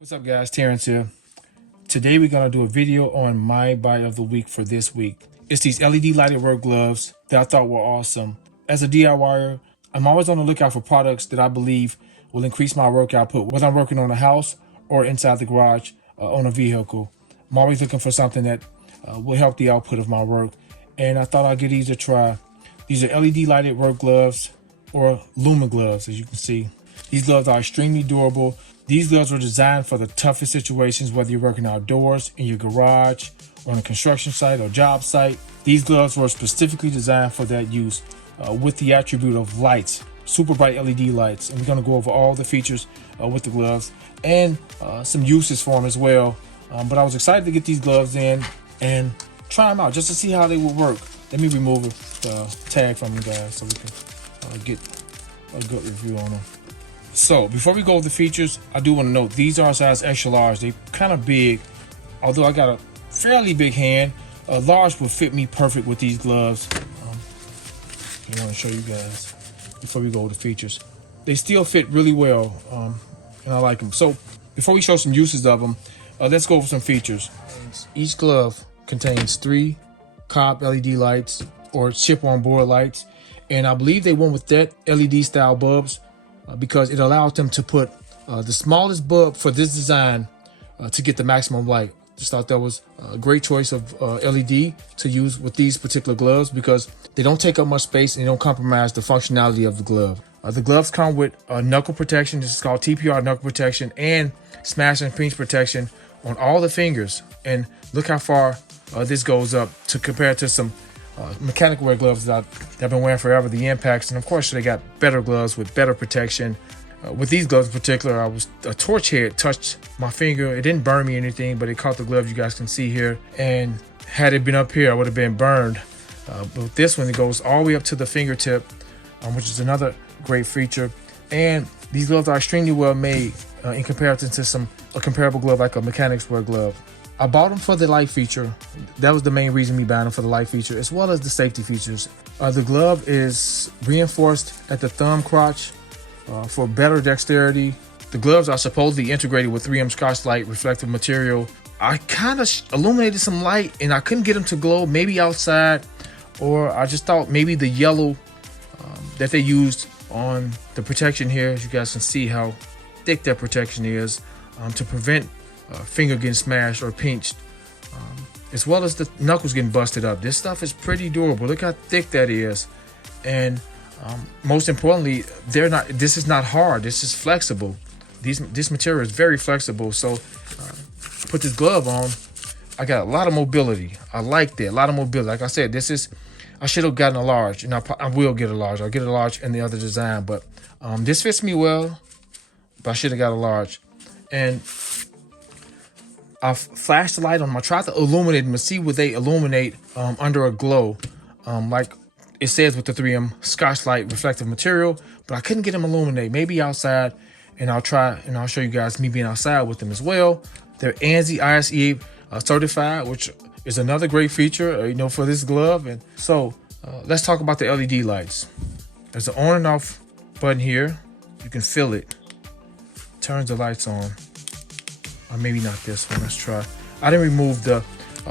What's up guys, Terence here. Today we're going to do a video on my buy of the week for this week. It's these LED lighted work gloves that I thought were awesome. As a DIYer, I'm always on the lookout for products that I believe will increase my work output, whether I'm working on a house or inside the garage on a vehicle. I'm always looking for something that will help the output of my work, and I thought I'd give these a try. These are LED lighted work gloves, or Luma gloves, as you can see. These gloves are extremely durable. These gloves were designed for the toughest situations, whether you're working outdoors, in your garage, or on a construction site or job site. These gloves were specifically designed for that use with the attribute of lights, super bright LED lights. And we're gonna go over all the features with the gloves and some uses for them as well. But I was excited to get these gloves in and try them out just to see how they would work. Let me remove the tag from them, guys, so we can get a good review on them. So before we go over the features, I do want to note these are size extra large. They're kind of big, although I got a fairly big hand. A large will fit me perfect with these gloves. I want to show you guys before we go over the features. They still fit really well, and I like them. So before we show some uses of them, let's go over some features. Each glove contains 3 cob LED lights or chip on board lights, and I believe they went with that LED style bulbs because it allows them to put the smallest bulb for this design to get the maximum light. Just thought that was a great choice of LED to use with these particular gloves because they don't take up much space and they don't compromise the functionality of the glove. The gloves come with knuckle protection. This is called TPR knuckle protection, and smash and pinch protection on all the fingers. And look how far this goes up to compare to some mechanical wear gloves that I've been wearing forever, the impacts. And of course they got better gloves with better protection. With these gloves in particular, a torch head touched my finger. It didn't burn me or anything, but it caught the glove you guys can see here, and had it been up here I would have been burned. But with this one, it goes all the way up to the fingertip, which is another great feature. And these gloves are extremely well made in comparison to a comparable glove like a mechanics wear glove. I bought them for the light feature. That was the main reason me buying them, for the light feature, as well as the safety features. The glove is reinforced at the thumb crotch for better dexterity. The gloves are supposedly integrated with 3M Scotch-Lite reflective material. I kind of illuminated some light and I couldn't get them to glow, maybe outside, or I just thought maybe the yellow that they used on the protection here, as you guys can see how thick that protection is, to prevent finger getting smashed or pinched, as well as the knuckles getting busted up. This stuff is pretty durable. Look how thick that is. And most importantly, this is not hard. This is flexible. This material is very flexible. So put this glove on, I got a lot of mobility. I like that, a lot of mobility. Like I said, I should have gotten a large, and I will get a large. I'll get a large in the other design, but this fits me well, but I should have got a large. And I flashed the light on them. I tried to illuminate them to see would they illuminate under a glow, like it says with the 3M Scotch-Lite reflective material, but I couldn't get them illuminate. Maybe outside, and I'll try, and I'll show you guys me being outside with them as well. They're ANSI ISE certified, which is another great feature, for this glove. And so let's talk about the LED lights. There's an on and off button here. You can feel it. Turns the lights on. Or maybe not this one. Let's try. I didn't remove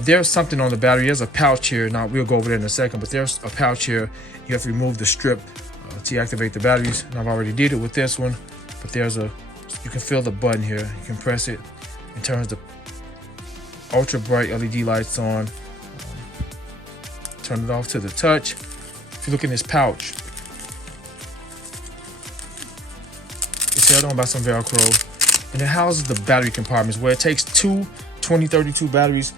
there's something on the battery. There's a pouch here. Now we'll go over there in a second, but there's a pouch here. You have to remove the strip to activate the batteries. And I've already did it with this one, but you can feel the button here. You can press it and turns the ultra bright LED lights on. Turn it off to the touch. If you look in this pouch, it's held on by some Velcro. And it houses the battery compartments where it takes 2 2032 batteries.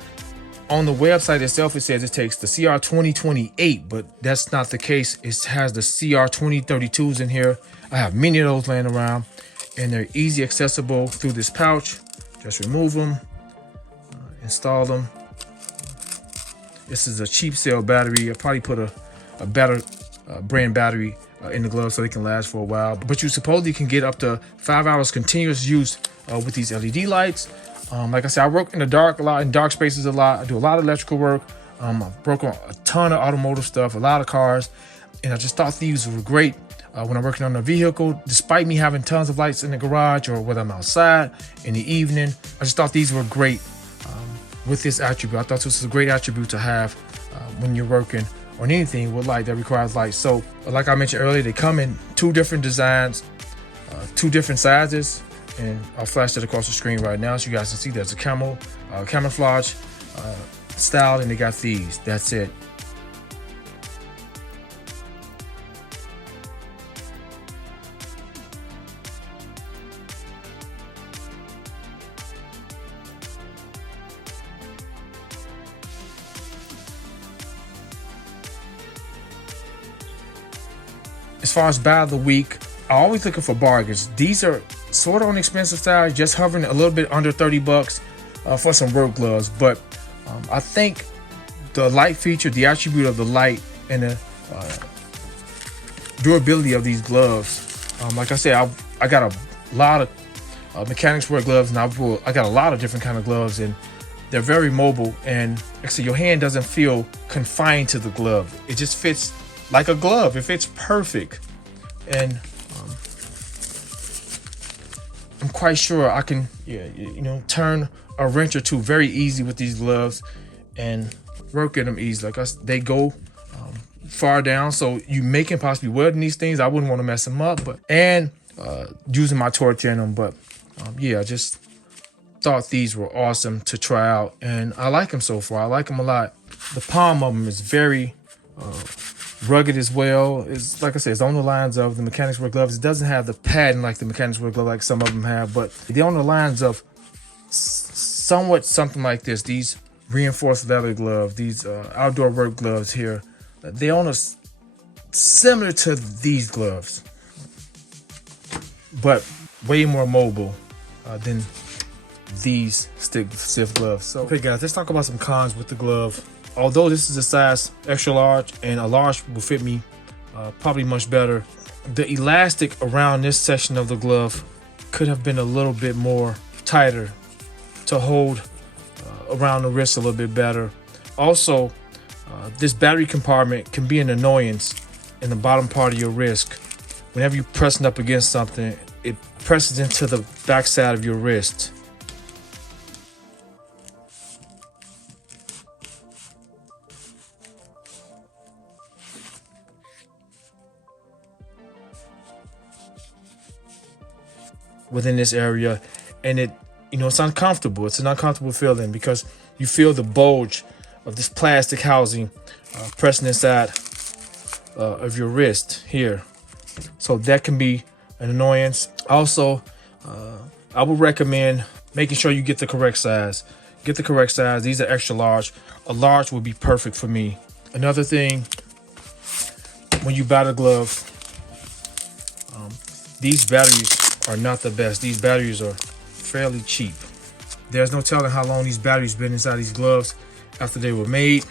On the website itself, it says it takes the CR 2028, but that's not the case. It has the CR 2032s in here. I have many of those laying around, and they're easy accessible through this pouch. Just remove them, install them. This is a cheap sale battery. I probably put a better brand battery in the glove so they can last for a while, but you supposedly can get up to 5 hours continuous use with these LED lights. Like I said, I work in the dark a lot, in dark spaces a lot. I do a lot of electrical work. I've broke on a ton of automotive stuff, a lot of cars, and I just thought these were great when I'm working on a vehicle, despite me having tons of lights in the garage or whether I'm outside in the evening. I just thought these were great with this attribute. I thought this was a great attribute to have when you're working on anything with light that requires light. So like I mentioned earlier, they come in 2 different designs, 2 different sizes, and I'll flash that across the screen right now so you guys can see. There's a camouflage style, and they got these. That's it. As far as buy of the week, I'm always looking for bargains. These are sort of on the expensive side, just hovering a little bit under 30 bucks for some work gloves. But I think the light feature, the attribute of the light, and the durability of these gloves. Like I said, I got a lot of mechanics wear gloves, and I got a lot of different kind of gloves, and they're very mobile. And actually, your hand doesn't feel confined to the glove. It just fits like a glove. It fits perfect. And I'm quite sure I can, turn a wrench or 2 very easy with these gloves and work in them easy. They go far down, so you can possibly weld in these things. I wouldn't want to mess them up, and using my torch in them. But yeah, I just thought these were awesome to try out, and I like them so far. I like them a lot. The palm of them is very rugged as well. It's like I said, it's on the lines of the mechanics wear gloves. It doesn't have the padding like the mechanics wear glove like some of them have, but they're on the lines of somewhat something like this. These reinforced leather gloves, these outdoor work gloves here, they're on a similar to these gloves, but way more mobile than these stiff gloves. So okay guys, let's talk about some cons with the glove. Although this is a size extra large, and a large will fit me probably much better, the elastic around this section of the glove could have been a little bit more tighter to hold around the wrist a little bit better. Also, this battery compartment can be an annoyance in the bottom part of your wrist. Whenever you're pressing up against something, it presses into the back side of your wrist. Within this area, and it's uncomfortable. It's an uncomfortable feeling because you feel the bulge of this plastic housing pressing inside of your wrist here. So that can be an annoyance. Also, I would recommend making sure you get the correct size. Get the correct size. These are extra large. A large would be perfect for me. Another thing, when you buy the glove, these batteries are not the best. These batteries are fairly cheap. There's no telling how long these batteries been inside these gloves after they were made.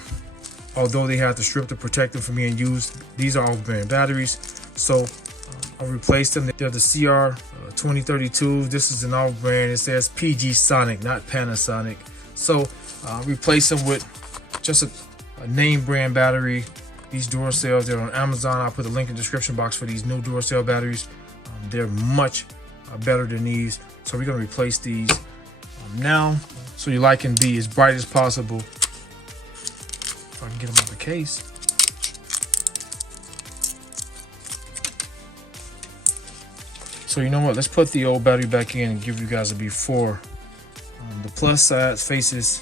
Although they have the strip to protect them from being used, these are off-brand batteries. So I'll replace them. They're the CR 2032. This is an off-brand. It says PG Sonic, not Panasonic. So replace them with just a name brand battery. These Duracells, they're on Amazon. I'll put the link in the description box for these new Duracell batteries. They're much better than these, so we're going to replace these now, so your light can be as bright as possible. If I can get them out of the case. So you know what, let's put the old battery back in and give you guys a before. The plus side faces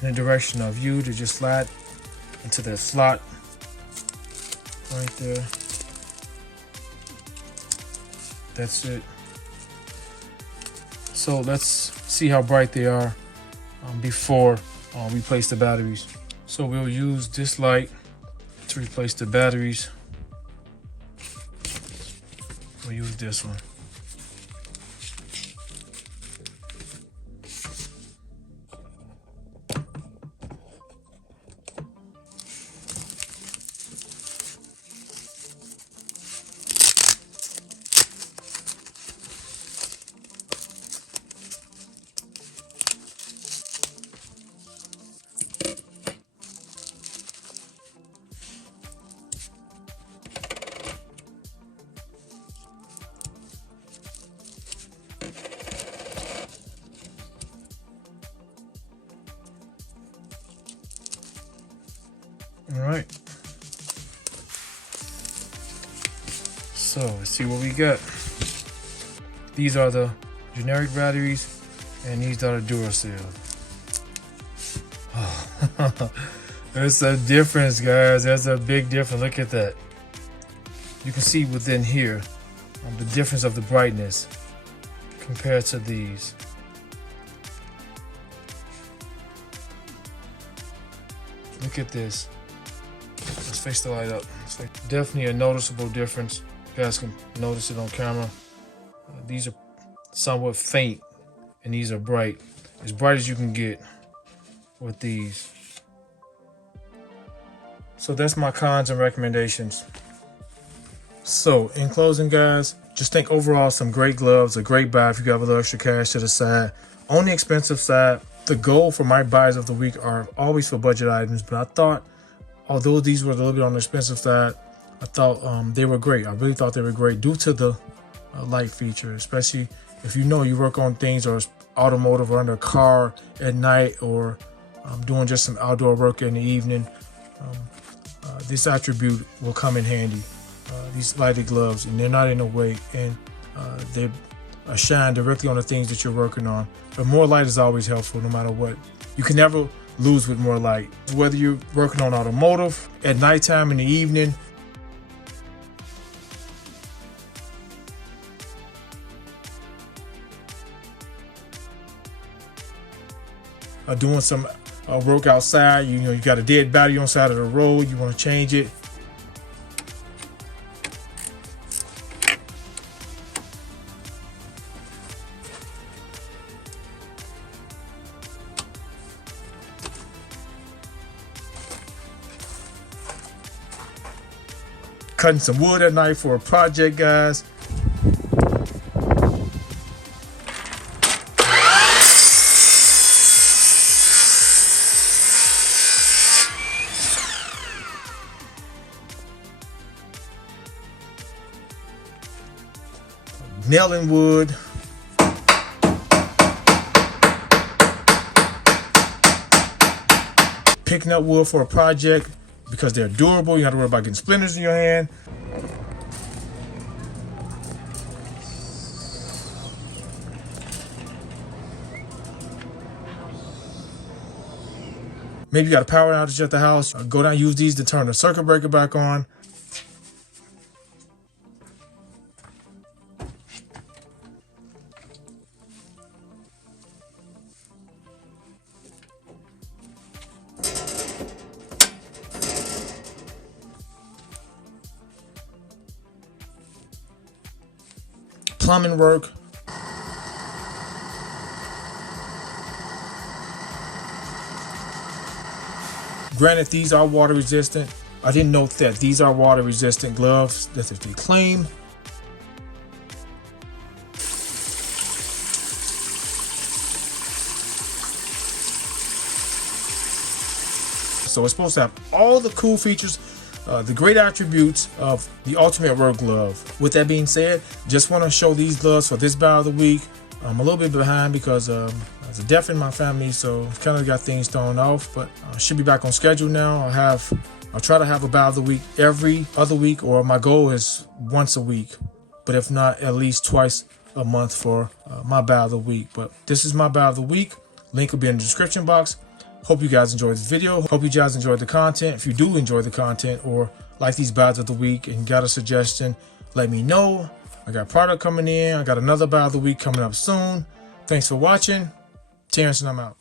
in the direction of you to just slide into that slot right there. That's it. So let's see how bright they are before we place the batteries. So we'll use this light to replace the batteries. We'll use this one. All right. So let's see what we got. These are the generic batteries, and these are the Duracell. Oh, there's a difference, guys. There's a big difference. Look at that. You can see within here the difference of the brightness compared to these. Look at this. Let's fix the light up. Definitely a noticeable difference. You guys can notice it on camera. These are somewhat faint, and these are bright. As bright as you can get with these. So that's my cons and recommendations. So in closing, guys, just think overall some great gloves, a great buy if you have a little extra cash to the side. On the expensive side, the goal for my buys of the week are always for budget items, but I thought, although these were a little bit on the expensive side, I thought they were great. I really thought they were great due to the light feature, especially if you know you work on things or automotive or under a car at night, or doing just some outdoor work in the evening. This attribute will come in handy. These lighted gloves, and they're not in the way, and they shine directly on the things that you're working on. But more light is always helpful, no matter what. You can never lose with more light. Whether you're working on automotive at nighttime, in the evening, doing some work outside, you know, you got a dead battery on the side of the road, you want to change it. Cutting some wood at night for a project, guys. Nailing wood. Picking up wood for a project because they're durable. You don't have to worry about getting splinters in your hand. Maybe you got a power outage at the house. Go down, use these to turn the circuit breaker back on. Plumbing work. Granted, these are water resistant. I didn't note that these are water resistant gloves. That's what they claim. So it's supposed to have all the cool features, the great attributes of the ultimate work glove. With that being said, just want to show these gloves for this buy of the week. I'm a little bit behind because there's a death in my family, so I've kind of got things thrown off, but I should be back on schedule now. I'll try to have a buy of the week every other week, or my goal is once a week, but if not, at least twice a month for my buy of the week. But this is my buy of the week. Link will be in the description box. Hope you guys enjoyed this video. Hope you guys enjoyed the content. If you do enjoy the content or like these buys of the week and got a suggestion, let me know. I got product coming in. I got another buy of the week coming up soon. Thanks for watching. Terence, and I'm out.